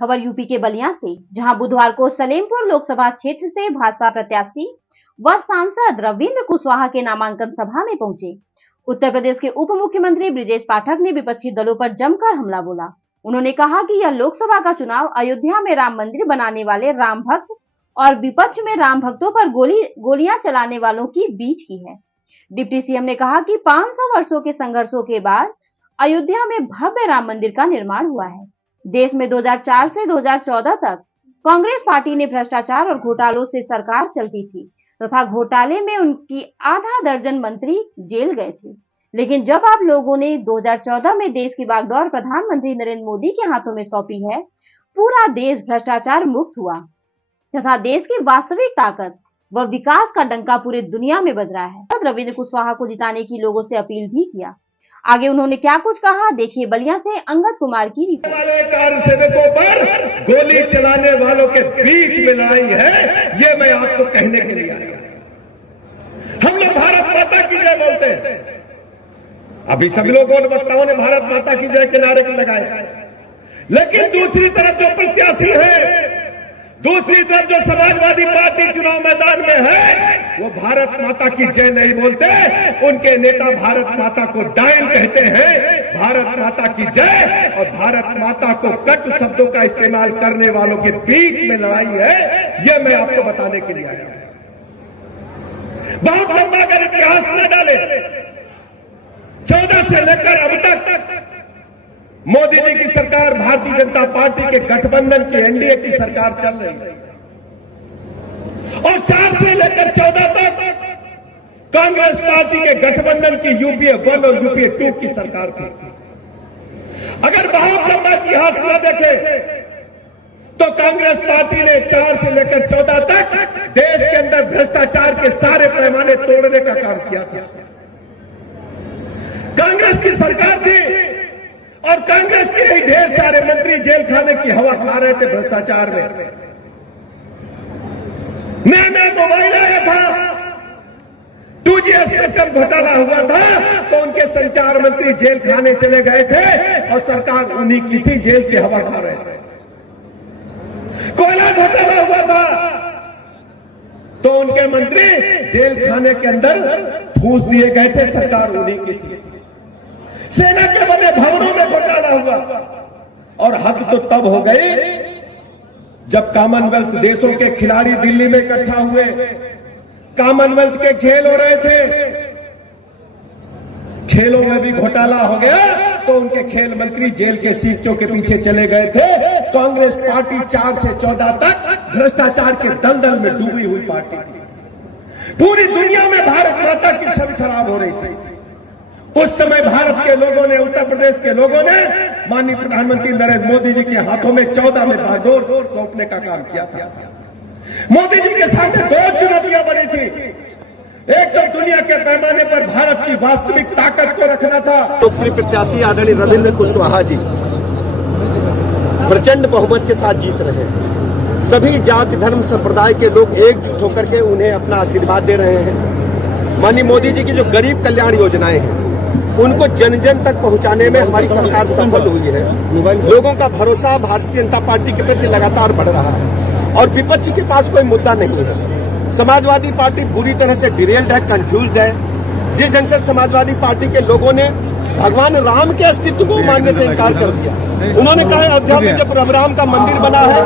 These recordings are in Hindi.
खबर यूपी के बलिया से, जहां बुधवार को सलेमपुर लोकसभा क्षेत्र से भाजपा प्रत्याशी व सांसद रविंद्र कुशवाहा के नामांकन सभा में पहुंचे। उत्तर प्रदेश के उप मुख्यमंत्री ब्रिजेश पाठक ने विपक्षी दलों पर जमकर हमला बोला। उन्होंने कहा कि यह लोकसभा का चुनाव अयोध्या में राम मंदिर बनाने वाले राम भक्त और विपक्ष में राम भक्तों पर गोलियां चलाने वालों की बीच की है। डिप्टी सीएम ने कहा कि 500 वर्षों के संघर्षों के बाद अयोध्या में भव्य राम मंदिर का निर्माण हुआ है। देश में 2004 से 2014 तक कांग्रेस पार्टी ने भ्रष्टाचार और घोटालों से सरकार चलती थी तथा घोटाले में उनकी आधा दर्जन मंत्री जेल गए थे। लेकिन जब आप लोगों ने 2014 में देश की बागडोर प्रधानमंत्री नरेंद्र मोदी के हाथों में सौंपी है, पूरा देश भ्रष्टाचार मुक्त हुआ तथा देश की वास्तविक ताकत व विकास का डंका पूरी दुनिया में बज रहा है। रविंद्र कुशवाहा को जिताने की लोगों से अपील भी किया। आगे उन्होंने क्या कुछ कहा, देखिए बलिया से अंगद कुमार की रिपोर्ट। वाले कार्यसेवकों पर गोली चलाने वालों के बीच में लड़ाई है, ये मैं आपको कहने के लिए आया। हम लोग भारत माता की जय बोलते हैं। अभी सभी लोगों ने वक्ताओं ने भारत माता की जय के नारे लगाए, लेकिन दूसरी तरफ जो प्रत्याशी है, दूसरी तरफ जो समाजवादी पार्टी चुनाव मैदान में है, वो भारत माता की जय नहीं बोलते। उनके नेता भारत माता को डायन कहते हैं। भारत माता की जय और भारत माता को कटु शब्दों का इस्तेमाल करने वालों के बीच में लड़ाई है, ये मैं आपको बताने के लिए आया। बहुत लंबा अगर इतिहास न डाले, 14 से लेकर अब तक मोदी जी की सरकार, भारतीय जनता पार्टी के गठबंधन की एनडीए की सरकार चल रही है और 4 से लेकर 14 तक कांग्रेस पार्टी के गठबंधन की यूपीए 1 और यूपीए 2 की सरकार थी। अगर बहुत लंबा इतिहास न देखे तो कांग्रेस पार्टी ने 4 से लेकर 14 तक देश के अंदर भ्रष्टाचार के सारे पैमाने तोड़ने का काम किया था। कांग्रेस की सरकार थी और कांग्रेस के ही ढेर सारे मंत्री जेल खाने की हवा खा रहे थे भ्रष्टाचार में। नया मोबाइल आया था, 2G स्पेक्ट्रम घोटाला हुआ था तो उनके संचार मंत्री जेल खाने चले गए थे और सरकार उन्हीं की थी, जेल की हवा खा रहे थे। कोयला घोटाला हुआ था तो उनके मंत्री जेल खाने के अंदर ठूस दिए गए थे, सरकार उन्हीं की थी। सेना के बने भवनों में घोटाला हुआ और हद तो तब हो गई जब कॉमनवेल्थ देशों के खिलाड़ी दिल्ली में इकट्ठा हुए। कॉमनवेल्थ के खेल हो रहे थे, खेलों में भी घोटाला हो गया तो उनके खेल मंत्री जेल के सीटों के पीछे चले गए थे। कांग्रेस पार्टी 4 से 14 तक भ्रष्टाचार के दलदल में डूबी हुई पार्टी थी। पूरी दुनिया में भारत माता की छवि खराब हो रही थी। उस समय भारत के लोगों ने, उत्तर प्रदेश के लोगों ने माननीय प्रधानमंत्री नरेंद्र मोदी जी के हाथों में 14 में बागडोर सौंपने का काम किया था। मोदी जी के सामने 2 चुनौतियां बनी थी। एक तो दुनिया के पैमाने पर भारत की वास्तविक ताकत को रखना था। लोकप्रिय प्रत्याशी आदरणीय रविंद्र कुशवाहा जी प्रचंड बहुमत के साथ जीत रहे हैं। सभी जाति धर्म संप्रदाय के लोग एकजुट होकर के उन्हें अपना आशीर्वाद दे रहे हैं। माननीय मोदी जी की जो गरीब कल्याण योजनाएं हैं उनको जन जन तक पहुंचाने में हमारी सरकार सफल हुई है। लोगों का भरोसा भारतीय जनता पार्टी के प्रति लगातार बढ़ रहा है और विपक्ष के पास कोई मुद्दा नहीं है। समाजवादी पार्टी पूरी तरह से डिरेल्ड है, कंफ्यूज्ड है। जिस ढंग से समाजवादी पार्टी के लोगों ने भगवान राम के अस्तित्व को मानने से इनकार कर दिया। उन्होंने कहा अयोध्या में जब राम का मंदिर बना है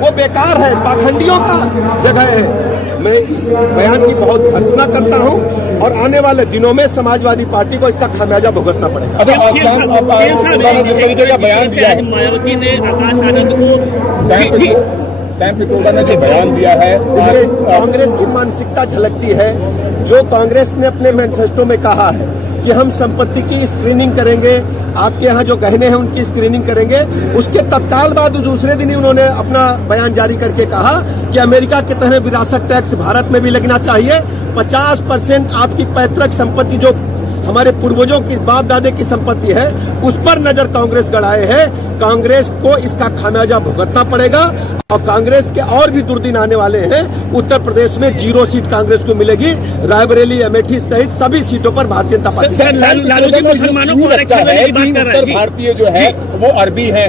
वो बेकार है, पाखंडियों का जगह है। मैं इस बयान की बहुत भर्त्सना करता हूं और आने वाले दिनों में समाजवादी पार्टी को इसका खामियाजा भुगतना पड़ेगा। बयान दिया है मायावती ने, आकाश आनंद को सैम पित्रोदा ने जो बयान दिया है, कांग्रेस की मानसिकता झलकती है। जो कांग्रेस ने अपने मैनिफेस्टो में कहा है कि हम संपत्ति की स्क्रीनिंग करेंगे, आपके यहाँ जो गहने हैं उनकी स्क्रीनिंग करेंगे, उसके तत्काल बाद दूसरे दिन ही उन्होंने अपना बयान जारी करके कहा कि अमेरिका की तरह विरासत टैक्स भारत में भी लगना चाहिए। 50% आपकी पैतृक संपत्ति जो हमारे पूर्वजों की बाप दादे की संपत्ति है उस पर नजर कांग्रेस गड़ाए है। कांग्रेस को इसका खामियाजा भुगतना पड़ेगा और कांग्रेस के और भी दुर्दिन आने वाले हैं। उत्तर प्रदेश में 0 सीट कांग्रेस को मिलेगी। रायबरेली, अमेठी सहित सभी सीटों पर भारतीय जनता पार्टी। लालू जी मुसलमानों को आरक्षण देने की बात कर रहे हैं। उत्तर भारतीय जो है वो अरबी है,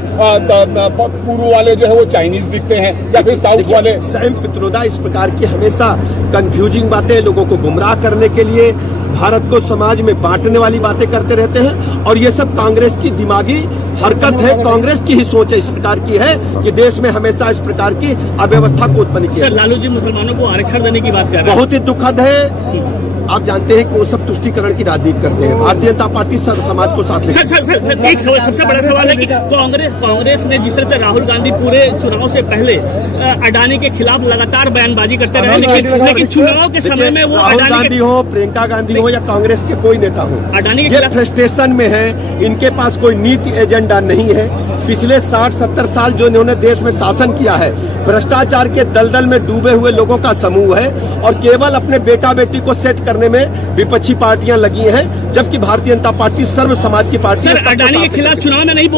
पूर्व वाले जो है वो चाइनीज दिखते हैं, या फिर साउथ वाले। सैम पित्रोदा इस प्रकार की हमेशा कंफ्यूजिंग बातें, लोगों को गुमराह करने के लिए, भारत को समाज में बांटने वाली बातें करते रहते हैं और ये सब कांग्रेस की दिमागी हरकत है। कांग्रेस की ही सोच इस प्रकार की है कि देश में हमेशा इस प्रकार की अव्यवस्था को उत्पन्न किया। लालू जी मुसलमानों को आरक्षण देने की बात कर रहे हैं। बहुत ही दुखद है। आप जानते हैं कि वो सब तुष्टीकरण की राजनीति करते हैं। भारतीय जनता पार्टी सर्व समाज को साथ लेकर। सर, एक सबसे बड़ा सवाल है कि कांग्रेस ने जिस तरह से राहुल गांधी पूरे चुनाव से पहले अडानी के खिलाफ लगातार बयानबाजी करते रहे, लेकिन चुनाव के समय में वो राहुल गांधी हो, प्रियंका गांधी हो या कांग्रेस के कोई नेता हो, अडानी के ये खिलाफ फ्रस्ट्रेशन में है। इनके पास कोई नीति एजेंडा नहीं है। पिछले 60-70 साल जो इन्होंने देश में शासन किया है, भ्रष्टाचार के दलदल में डूबे हुए लोगों का समूह है और केवल अपने बेटा बेटी को सेट करने में विपक्षी पार्टियां लगी हैं, जबकि भारतीय जनता पार्टी सर्व समाज की पार्टी है। अडानी के खिलाफ चुनाव में नहीं